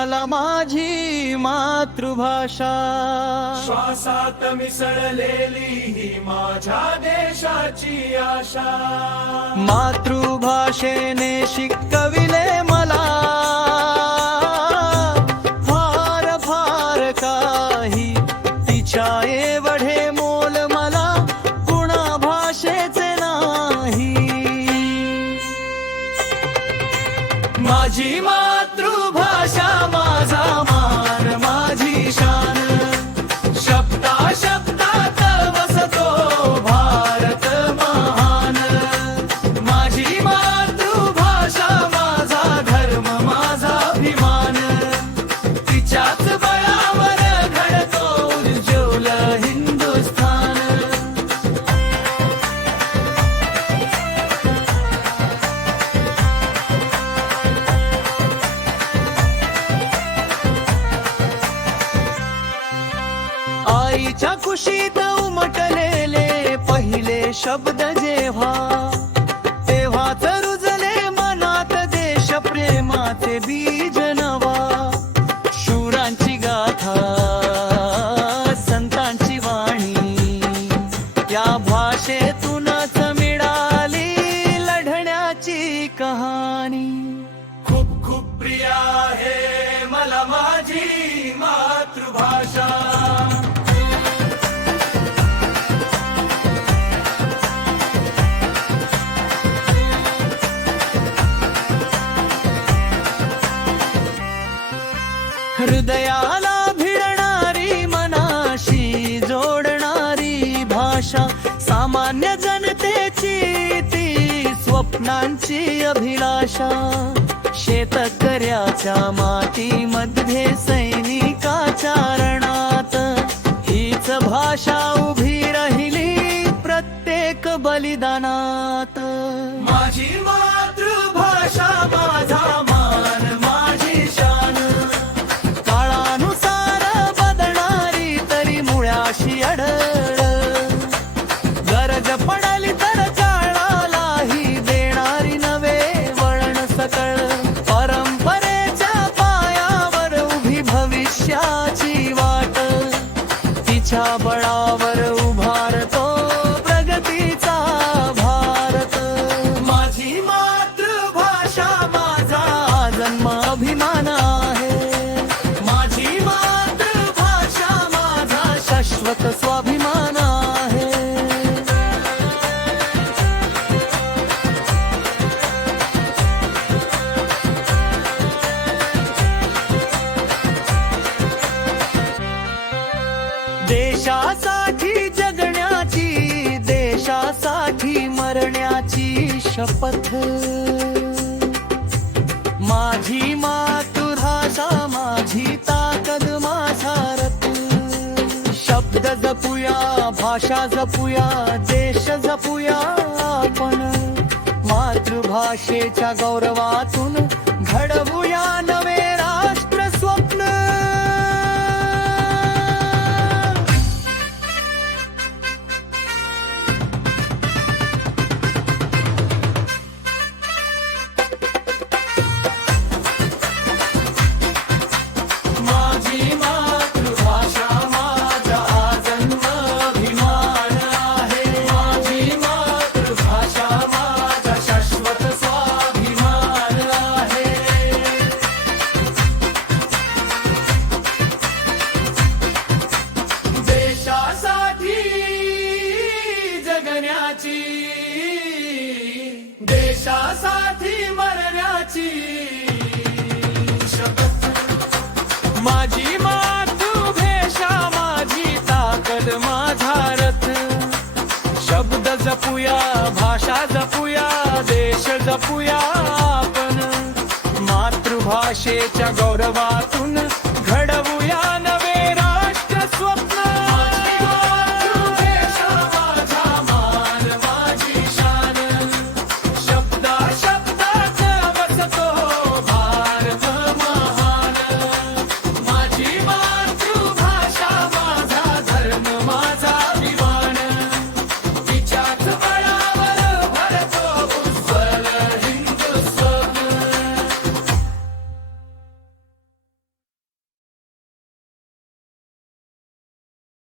मला माझी मातृभाषा. श्वासात मिसळलेली ही माझ्या देशाची आशा. मातृभाषेने शिकविले मला फार फार काही, तिच्या एवढे मोल मला कुणा भाषेचे नाही. माझी मातृभाषा माझा मान माझी शान, शब्दा शब्दात वसतो भारत महान. माझी मातृभाषा माझा धर्म माझा अभिमान, तिच्याच बळावर घडतो उज्ज्वल हिंदुस्थान. आईच्या कुशीत उमटलेले पहिले शब्द जेव्हा, तेव्हाच रुजले मनात देश प्रेमाचे बीज नवा. शूरांची गाथा संतांची वाणी, या भाषेतूनच मिळाली लढण्याची कहाणी. खूप खूप प्रिय आहे मला माझी मातृभाषा. हृदयाला भिडणारी मनाशी जोडणारी भाषा, सामान्य जनतेची ती स्वप्नांची अभिलाषा. शेतकऱ्याच्या मातीमध्ये सैनिकाच्या रणात हीच भाषा उभी राहिली प्रत्येक बलिदानात. माझी मातृभाषा माझा मान माझी शान. काळानुसार बदलणारी तरी मुळाशी अडळ, गरज पडली तर काळालाही देणारी नवे वळण सकळ. परंपरेच्या पायावर उभी भविष्याची वाट, तिच्या बळावर उभारतो प्रगतीचा भारत. माझी मातृभाषा माझा जन्म अभिमान आहे, माझी मातृभाषा माझा शाश्वत स्वाभिमान आहे. देशासाठी जगण्याची, देशासाठी मरण्याची शपथ. माझी मातृभाषा माझी ताकद माझा रथ. शब्द जपूया भाषा जपूया देश जपूया आपण. मातृभाषेच्या गौरवातून घडवूया नवे राष्ट्र स्वप्न. माझी मातृभाषा माझा जन्म अभिमान आहे. माझी मातृभाषा माझा शाश्वत स्वाभिमान आहे. देशासाठी जगण्याची, देशासाठी मरण्याची शपथ. माझी मातृभाषा माझी ताकद माझा रथ. शब्द जपूया भाषा जपूया देश जपूया आपण. मातृभाषेच्या गौरवातून